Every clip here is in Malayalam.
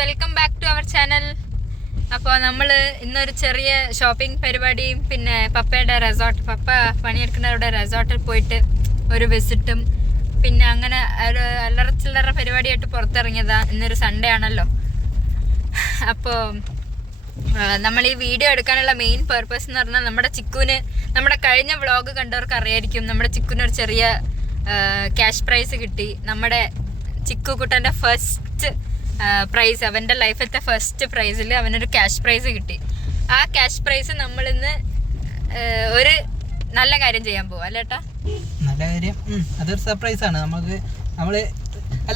Welcome back to our channel. അപ്പോൾ നമ്മൾ ഇന്നൊരു ചെറിയ ഷോപ്പിംഗ് പരിപാടിയും പിന്നെ പപ്പയുടെ റിസോർട്ട്, പപ്പ പണിയെടുക്കുന്നവരുടെ റിസോർട്ടിൽ പോയിട്ട് ഒരു വിസിറ്റും പിന്നെ അങ്ങനെ ഒരു അല്ലറ ചില്ലറ പരിപാടിയായിട്ട് പുറത്തിറങ്ങിയതാ. ഇന്നൊരു സൺഡേ ആണല്ലോ. അപ്പോൾ നമ്മൾ ഈ വീഡിയോ എടുക്കാനുള്ള മെയിൻ പർപ്പസ് എന്ന് പറഞ്ഞാൽ നമ്മുടെ ചിക്കുവിന്, നമ്മുടെ കഴിഞ്ഞ വ്ളോഗ് കണ്ടവർക്ക് അറിയായിരിക്കും, നമ്മുടെ ചിക്കുവിന് ഒരു ചെറിയ ക്യാഷ് പ്രൈസ് കിട്ടി. നമ്മുടെ ചിക്കു കുട്ടൻ്റെ ഫസ്റ്റ് പ്രൈസ്, അവൻ്റെ ലൈഫിലത്തെ ഫസ്റ്റ് പ്രൈസിൽ അവനൊരു ക്യാഷ് പ്രൈസ് കിട്ടി. ആ ക്യാഷ് പ്രൈസ് നമ്മളിന്ന് ഒരു നല്ല കാര്യം ചെയ്യാൻ പോവാ അല്ലേട്ടാ. നല്ല കാര്യം, അതൊരു സർപ്രൈസ് ആണ് നമുക്ക്.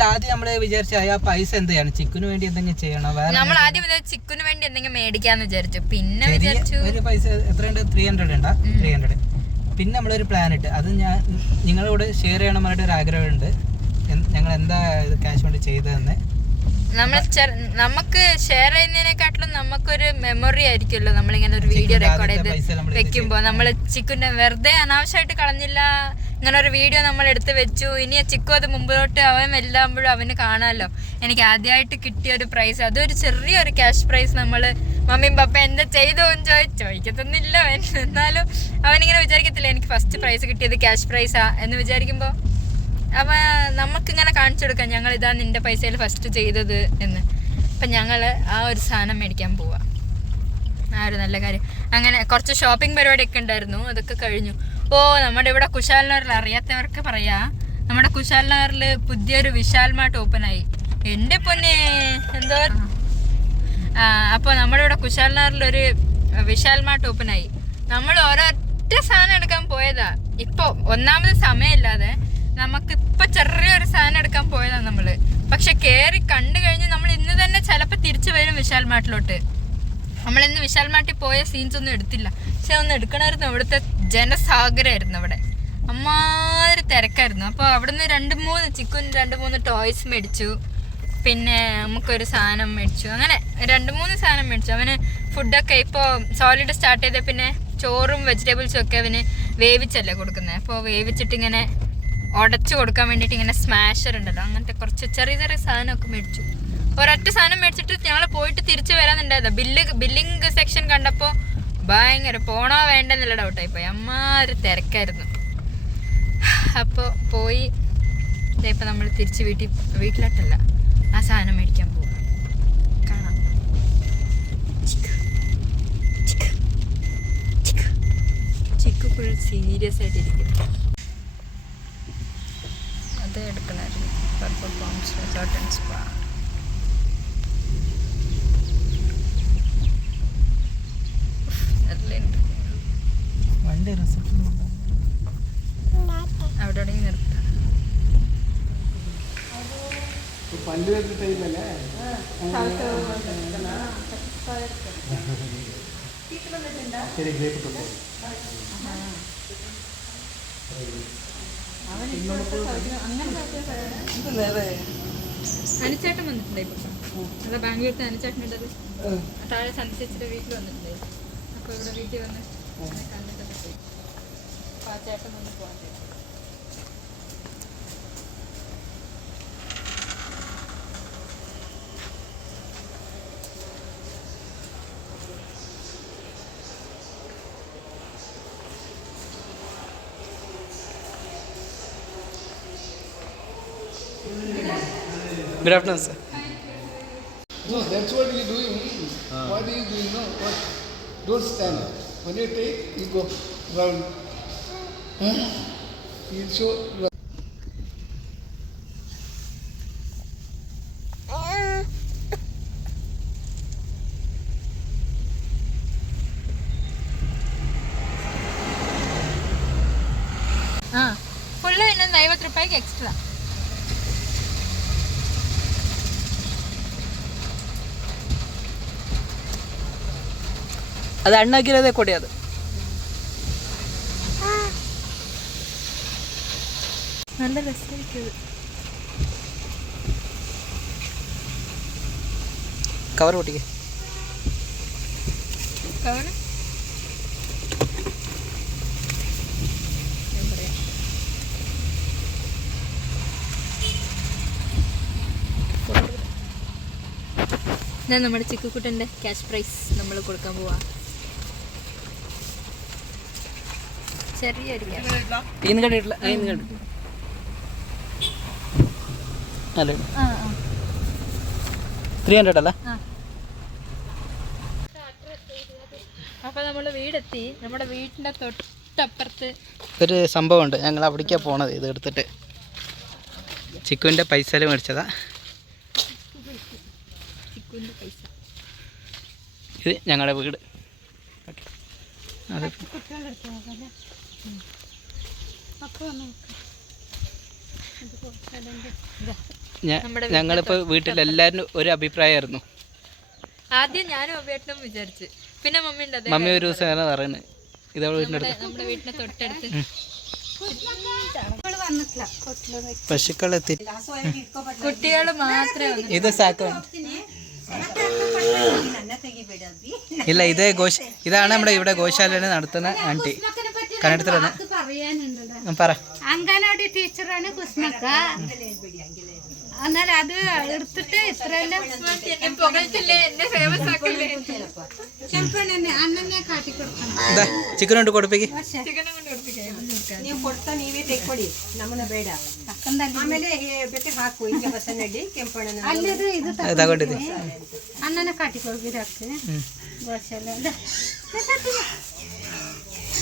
ആദ്യം നമ്മള് വിചാരിച്ച ആ പൈസ എന്ത് ചെയ്യണം, ചിക്കുന് വേണ്ടി എന്തെങ്കിലും ചെയ്യണം. നമ്മൾ ആദ്യം ചിക്കുന് വേണ്ടി എന്തെങ്കിലും മേടിക്കാന്ന് വിചാരിച്ചു. പിന്നെ വിചാരിച്ചു ഒരു പൈസ എത്രയുണ്ട്, 300 ഉണ്ടാ, 300. പിന്നെ നമ്മളൊരു പ്ലാൻ ഇട്ട്, അത് ഞാൻ നിങ്ങളോട് ഷെയർ ചെയ്യണം പറഞ്ഞിട്ട് ഒരു ആഗ്രഹമുണ്ട്. ഞങ്ങൾ എന്താ ഇത് ക്യാഷ് കൊണ്ട് ചെയ്തതെന്ന് നമുക്ക് ഷെയർ ചെയ്യുന്നതിനെക്കാട്ടിലും നമുക്കൊരു മെമ്മറി ആയിരിക്കുമല്ലോ. നമ്മളിങ്ങനെ ഒരു വീഡിയോ റെക്കോർഡ് ചെയ്ത് വെക്കുമ്പോൾ നമ്മൾ ചിക്കുൻ്റെ വെറുതെ അനാവശ്യമായിട്ട് കളഞ്ഞില്ല, ഇങ്ങനെ ഒരു വീഡിയോ നമ്മൾ എടുത്ത് വെച്ചു. ഇനി ചിക്കു അത് മുമ്പോട്ട് അവൻ വലുതാകുമ്പോഴും അവന് കാണാമല്ലോ. എനിക്ക് ആദ്യമായിട്ട് കിട്ടിയ ഒരു പ്രൈസ്, അതൊരു ചെറിയൊരു ക്യാഷ് പ്രൈസ്. നമ്മൾ മമ്മിയും പപ്പ എന്താ ചെയ്തോ എന്ന് ചോദിക്കത്തൊന്നുമില്ല അവൻ. എന്നാലും അവനിങ്ങനെ വിചാരിക്കത്തില്ല എനിക്ക് ഫസ്റ്റ് പ്രൈസ് കിട്ടിയത് ക്യാഷ് പ്രൈസാ എന്ന് വിചാരിക്കുമ്പോൾ അപ്പം നമുക്കിങ്ങനെ കാണിച്ചു കൊടുക്കാം, ഞങ്ങൾ ഇതാ നിൻ്റെ പൈസയിൽ ഫസ്റ്റ് ചെയ്തത് എന്ന്. അപ്പം ഞങ്ങൾ ആ ഒരു സാധനം മേടിക്കാൻ പോവാം. ആ ഒരു നല്ല കാര്യം. അങ്ങനെ കുറച്ച് ഷോപ്പിംഗ് പരിപാടിയൊക്കെ ഉണ്ടായിരുന്നു, അതൊക്കെ കഴിഞ്ഞു. നമ്മുടെ ഇവിടെ കുശാൽ നഗറിൽ, അറിയാത്തവർക്ക് പറയാം, നമ്മുടെ കുശാൽ നഗറിൽ പുതിയൊരു വിശാൽ മാർട്ട് ഓപ്പണായി. എൻ്റെ പൊന്നെ എന്തോ. അപ്പോൾ നമ്മുടെ ഇവിടെ കുശാൽ നഗറിലൊരു വിശാൽ മാർട്ട് ഓപ്പണായി. നമ്മൾ ഒരൊറ്റ സാധനം എടുക്കാൻ പോയതാ. ഇപ്പോൾ ഒന്നാമത് സമയമില്ലാതെ നമുക്കിപ്പോൾ ചെറിയൊരു സാധനം എടുക്കാൻ പോയതാണ് നമ്മൾ. പക്ഷെ കയറി കണ്ടു കഴിഞ്ഞ് നമ്മൾ ഇന്ന് തന്നെ ചിലപ്പോൾ തിരിച്ചു വരും വിശാൽ മാർട്ടിലോട്ട്. നമ്മളിന്ന് വിശാൽ മാർട്ടിൽ പോയ സീൻസ് ഒന്നും എടുത്തില്ല, പക്ഷെ ഒന്ന് എടുക്കണമായിരുന്നു. അവിടുത്തെ ജനസാഗരമായിരുന്നു അവിടെ, അമ്മാതിരി തിരക്കായിരുന്നു. അപ്പോൾ അവിടുന്ന് 2-3 ടോയ്സ് മേടിച്ചു, പിന്നെ നമുക്കൊരു സാധനം മേടിച്ചു. അങ്ങനെ 2-3 സാധനം മേടിച്ചു. അവന് ഫുഡൊക്കെ ഇപ്പോൾ സോളിഡ് സ്റ്റാർട്ട് ചെയ്ത പിന്നെ ചോറും വെജിറ്റബിൾസും ഒക്കെ അവന് വേവിച്ചല്ലേ കൊടുക്കുന്നത്. അപ്പോൾ വേവിച്ചിട്ടിങ്ങനെ ഉടച്ചു കൊടുക്കാൻ വേണ്ടിയിട്ട് ഇങ്ങനെ സ്മാഷർ ഉണ്ടല്ലോ, അങ്ങനത്തെ കുറച്ച് ചെറിയ ചെറിയ സാധനമൊക്കെ മേടിച്ചു. ഒരൊറ്റ സാധനം മേടിച്ചിട്ട് ഞങ്ങൾ പോയിട്ട് തിരിച്ചു വരാനുണ്ടായതാ. ബില്ലിങ് സെക്ഷൻ കണ്ടപ്പോൾ ഭയങ്കര പോണോ വേണ്ടെന്നുള്ള ഡൗട്ടായിപ്പോയി, അമ്മാതിരി തിരക്കായിരുന്നു. അപ്പോൾ പോയി ഇപ്പം നമ്മൾ തിരിച്ച് വീട്ടിലോട്ടല്ല, ആ സാധനം മേടിക്കാൻ പോകും. കാണാം. ചിക്കു ഫുൾ സീരിയസ് ആയിട്ടിരിക്കുന്നു. അത് എടുക്കണമായിരുന്നു. Purple palms resort and spa. അവിടെ നിർത്താം. അനുചേട്ടൻ വന്നിട്ടുണ്ടായി. അതാ ബാംഗ്ലൂരിലത്തെ അനുചേട്ടനുണ്ടത്. താഴെ സന്ദർശിച്ചിട്ട് വീട്ടിൽ വന്നിട്ടുണ്ടായി. അപ്പോൾ ഇവിടെ വീട്ടിൽ വന്ന് കണ്ടിട്ടൊക്കെ പോയി. അപ്പോൾ ആ ചേട്ടൻ വന്ന് പോകാൻ ചെയ്തു. Good afternoon, sir. No, that's what you're doing. What are you doing? No, what? Don't stand. When you take, you go round. You show. Full പിന്നെ 50 രൂപയ്ക്ക് എക്സ്ട്രാ. ಅದು ಹಣ್ಣಾಗಿರೋದೇ ಕೊಡಿ. ಅದು നല്ല രസമായിരിക്കും. കവർ പൊട്ടിക്ക്. കവർ പറയാം. ഇതാ നമ്മുടെ ചിക്കുക്കുട്ടൻ്റെ ക്യാഷ് പ്രൈസ് നമ്മൾ കൊടുക്കാൻ പോവാ. ചെറിയൊരു അല്ലേ 300 അല്ല. അപ്പോൾ നമ്മൾ വീടെത്തി. നമ്മുടെ വീട്ടിൻ്റെ തൊട്ടപ്പുറത്ത് ഒരു സംഭവമുണ്ട്. ഞങ്ങൾ അവിടേക്കാണ് പോണത്. ഇത് എടുത്തിട്ട് ചിക്കുവിൻ്റെ പൈസ മേടിച്ചതാ. ഇത് ഞങ്ങളുടെ വീട്. അതെ, ഞങ്ങളിപ്പോൾ വീട്ടിലെല്ലാവരും ഒരു അഭിപ്രായമായിരുന്നു. ആദ്യം ഞാനും അഭിയേട്ടനും വിചാരിച്ചു, പിന്നെ മമ്മി ഒരു ദിവസം അങ്ങനെ പറയുന്നത് ഇതവളെ വീടിൻ്റെ നമ്മുടെ വീട്ടിന്റെ തൊട്ടടുത്ത് പശുക്കളെത്തി. കുട്ടികൾ മാത്രമേ ഇത് സാക്കാണ്. ഇല്ല, ഇതാണ് നമ്മുടെ ഇവിടെ ഗോശാല നടത്തുന്ന ആൻറ്റി. കന്നഡത്തിലാണ് പറ. അംഗനവാടി ടീച്ചറാണ് കുസ്മക്ക. എന്നാൽ അത് എടുത്തിട്ട് ഇത്രയെല്ലാം ചെമ്പണ്ണനെ അണ്ണനെ കാട്ടിക്കൊടുക്കണം. ചിക്കൻ കൊണ്ട് കൊടുപ്പിക്ക്. ನೀವು ಕೊಡ್ತಾ ನೀವೇ ತೆಕ್ಕೊಡಿ, ನಮ್ಮನ್ನ ಬೇಡ. ಆಮೇಲೆ ಬೇಕಾದ್ರೆ ಹಾಕು ಈಗ ಬಸನ್ನಡ್ಡಿ ಕೆಂಪಣ್ಣನ ಅಲ್ಲದು ಇದು ತಗೊಂಡಿದ್ದೆ ಅಣ್ಣನ ಕಾಟಿಕೊಡ್ಬಿಡಕ್ಕೆ ಗೋಶಾಲ ಬೇಕಾದ್ರೆ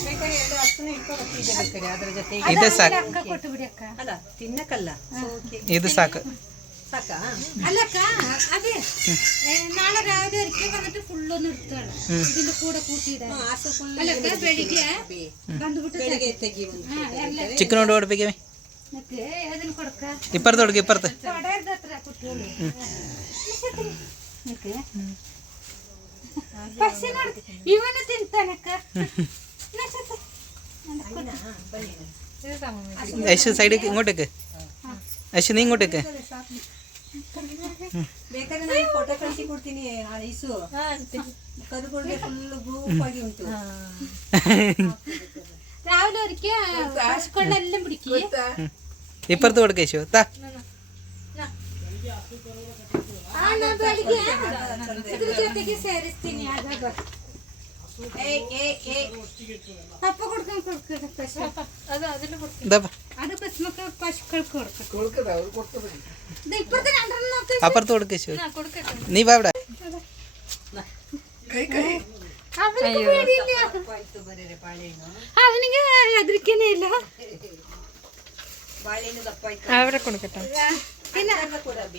2 ಹಸುನ ಇಟ್ಕೊಳ್ತಿದ್ದೆ ಬೇಕಾದ್ರೆ ಅದ್ರ ಜೊತೆಗೆ. ಇದೆ ಸಾಕು. ಅಕ್ಕ ಕೊಟ್ಟು ಬಿಡಕ್ಕ. ಅಲ್ಲ ತಿನ್ನಕ್ಕಲ್ಲ. ഇത് സാക്ക്. ಸಾಕಾ? അല്ലക്ക അതെ നാളെ രാവിലെ ഒരിക്കൽ വന്നിട്ട് ഫുള്ളൊന്നും എടുത്തോളാം. ഇതിന്റെ കൂടെ കൂട്ടിയിടാം. അല്ലക്ക ಬೆಳಿಗ್ಗೆ ಬಂದ್ಬಿಟ್ಟು ಬೆಳಿಗ್ಗೆ ತೆಗಿ. ചിക്കൻ കൊണ്ട് കൊടുപ്പിക്കേ. ಅದನ್ನ ಕೊಡ್ಕ. ഇപ്പുറത്ത് കൊടുക്ക. ഇപ്പുറത്ത് ಕಡೆಯದ ಹತ್ರ ಕುಟ್ಕೊಳ್ಳಿ. ಪಕ್ಷಿ ನೋಡಿ ಇವನು ತಿಂತಾನಕ್ಕ. യശു സൈഡിൽ ഇങ്ങോട്ടേക്ക്. യശു നീ ഇങ്ങോട്ടേക്ക്. ಬೇಕಾದ್ರೆ ನಾನು ಫೋಟೋ ಕಳಿಸಿ ಕೊಡ್ತೀನಿ. ಐಸು ಕರುಗಳಿಗೆ ಫುಲ್ ಗ್ರೂಪ್ ಆಗಿ ಉಂಟು. രാവിലെ ഒരിക്കൽ പശുക്കളെല്ലാം പിടിക്കും. ഇപ്പുറത്ത് കൊടുക്ക യശു. താ ಬೆಳಿಗ್ಗೆ ಇದ್ರ ಜೊತೆಗೆ ಸೇರಿಸ್ತೀನಿ. ಅಪ್ಪ ಕೊಡ್ಕೊಂಡು ಕೊಡ್ಕದ ಪಶು അത് പശുമക്കൾ പശുക്കൾക്ക് കൊടുക്കും. ഇപ്പഴത്തെ 2 നോക്ക്. അപ്പുറത്ത് കൊടുക്ക യശു. നീ വാ ഇവിടെ. അവനിക്ക് പേടിയില്ല. അവനിക്ക് എതിർക്കുന്നേ ഇല്ല. അവിടെ കൊടുക്കട്ടെ. പിന്നെ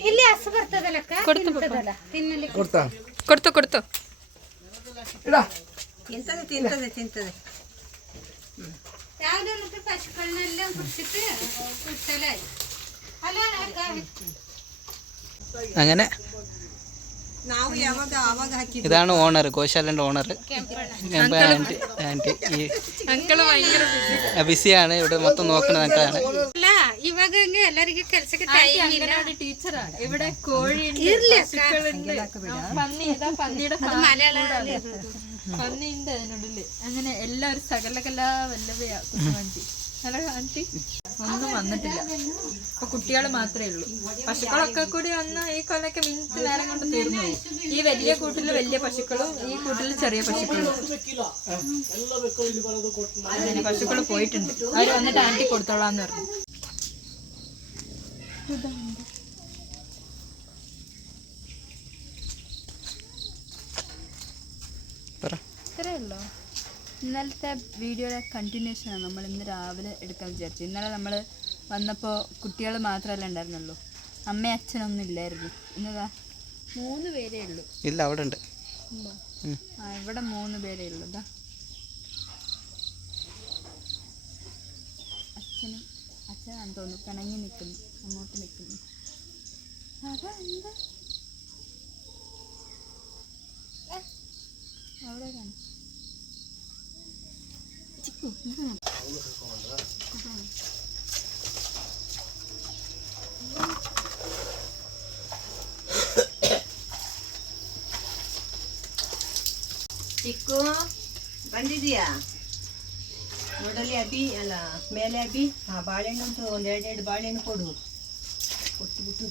ಇಲ್ಲಿ ಹಸು ಬರ್ತದಲ್ಲಕ್ಕ ತಿಂತದಲ್ಲ ತಿನ್ನಲಿ കൊടുത്തു ತಿಂತದೆ ತಿಂತದೆ ತಿಂತದೆ. രാവിലെ വന്നിട്ട് പശുക്കളെല്ലാം കുടിച്ചിട്ട് കുട്ടലായി. അല്ല അങ്ങനെ ನಾವು ಯಾವಾಗ ಆವಾಗ ಹಾಕಿದ್ವಿ. ഇതാണ് ഓണർ, ഗോശാലൻ്റെ ഓണർ ആൻറ്റി. ആൻറ്റി ഈ അങ്കിള് ഭയങ്കര ബിസിയാണ്. ഇവിടെ മൊത്തം നോക്കണത് ഞങ്ങൾക്കാണ്. അല്ല ഇವಾಗ ಎಲ್ಲರಿಗೆ ಕೆಲಸಕ್ಕೆ ಟೈಮ್ ಇಲ್ಲ. ടീച്ചറാണ്. ഇവിടെ കോഴിയുണ്ട്, പശുക്കളുണ്ട്, പന്നിയുടെ പന്നിയുണ്ട് അതിനുള്ളില്. അങ്ങനെ എല്ലാവരും സകലകല വല്ലവയാ കുഞ്ഞുവണ്ടി. നല്ല ആൻറ്റി ഒന്നും വന്നിട്ടില്ല. അപ്പൊ കുട്ടികൾ മാത്രമേ ഉള്ളൂ. പശുക്കളൊക്കെ കൂടി വന്ന് ഈ കൊല്ലൊക്കെ മിനിറ്റ് നേരം കൊണ്ട് തീർന്നു. ഈ വലിയ കൂട്ടില് വലിയ പശുക്കളും ഈ കൂട്ടില് ചെറിയ പശുക്കളും. അങ്ങനെ പശുക്കൾ പോയിട്ടുണ്ട്. അവര് വന്നിട്ട് ആൻറ്റി കൊടുത്തോളാന്ന് പറഞ്ഞു. ഇത്രയേ ഉള്ളൂ. ഇന്നലത്തെ വീഡിയോയുടെ കണ്ടിന്യൂഷനാണ് നമ്മൾ ഇന്ന് രാവിലെ എടുക്കാൻ വിചാരിച്ചു. ഇന്നലെ നമ്മൾ വന്നപ്പോൾ കുട്ടികൾ മാത്രമല്ല ഉണ്ടായിരുന്നുള്ളൂ, അമ്മയും അച്ഛനൊന്നും ഇല്ലായിരുന്നു. ഇന്നതാ 3 പേരേ ഉള്ളൂ. ഇല്ല, അവിടെ ഉണ്ട്. ഇവിടെ 3 പേരേ ഉള്ളൂ. ഇതാ അച്ഛനാണെന്ന് തോന്നുന്നു പിണങ്ങി നിൽക്കുന്നു, അങ്ങോട്ട് നിൽക്കുന്നു. അതാ എന്താ അവിടെ കാണും. ಚಿಕ್ಕು ಬಂದಿದೀಯಾ? ನೋಡಲಿ ಅಭಿ ಅಲ್ಲ ಮೇಲೆ ಅಭಿ. ಆ ಬಾಳೆಹಣ್ಣು ಉಂಟು, 1-2 ಬಾಳೆಹಣ್ಣು ಕೊಡು. ಕೊಟ್ಟು ಬಿಟ್ಟು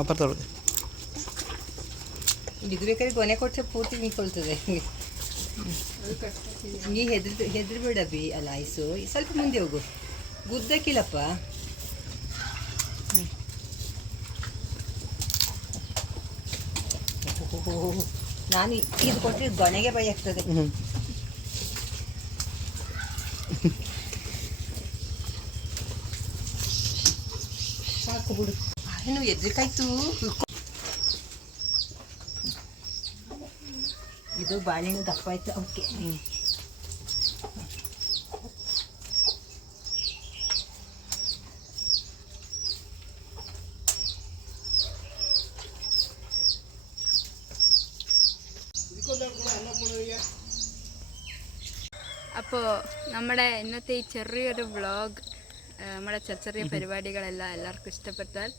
ಅಪ್ಪರ್ತೊಳಗೆ ಇದು ಬೇಕಾದ್ರೆ ಕೊನೆ ಕೊಟ್ಟರೆ ಪೂರ್ತಿ ನಿಂತ್ಕೊಳ್ತದೆ. ನೀ ಹೆದ್ರಬೇಡ ಬಿ ಅಲ್ಲ ಐಸು, ಸ್ವಲ್ಪ ಮುಂದೆ ಹೋಗು, ಗುದ್ದಕ್ಕಿಲ್ಲಪ್ಪ. ನಾನು ಇದು ಕೊಟ್ಟರೆ ಕೊನೆಗೆ ಭಯ ಆಗ್ತದೆ. ಸಾಕು ಬಿಡು, ಏನು ಎದ್ರಿಕಾಯ್ತು. ಇದು ಬಾಳೆಹಣ್ಣು ದಪ್ಪ ಆಯ್ತು. ಓಕೆ, അപ്പോൾ നമ്മുടെ ഇന്നത്തെ ഈ ചെറിയൊരു വ്ളോഗ്, നമ്മുടെ ചെറിയ പരിപാടികളെല്ലാം എല്ലാവർക്കും ഇഷ്ടപ്പെട്ടാൽ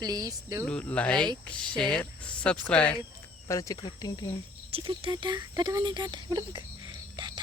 please do like, share, subscribe. Chicken Tata Tata Tata ഇവിടെ ടാറ്റ.